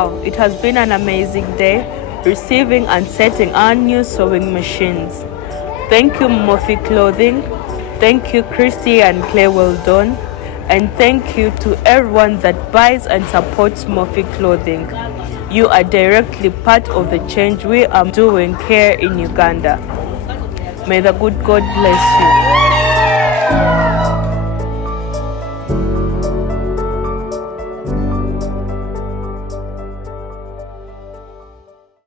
Wow, it has been an amazing day receiving and setting our new sewing machines. Thank you, Morph Clothing. Thank you, Christy and Claire Weldon. And thank you to everyone that buys and supports Morph Clothing. You are directly part of the change we are doing here in Uganda. May the good God bless you.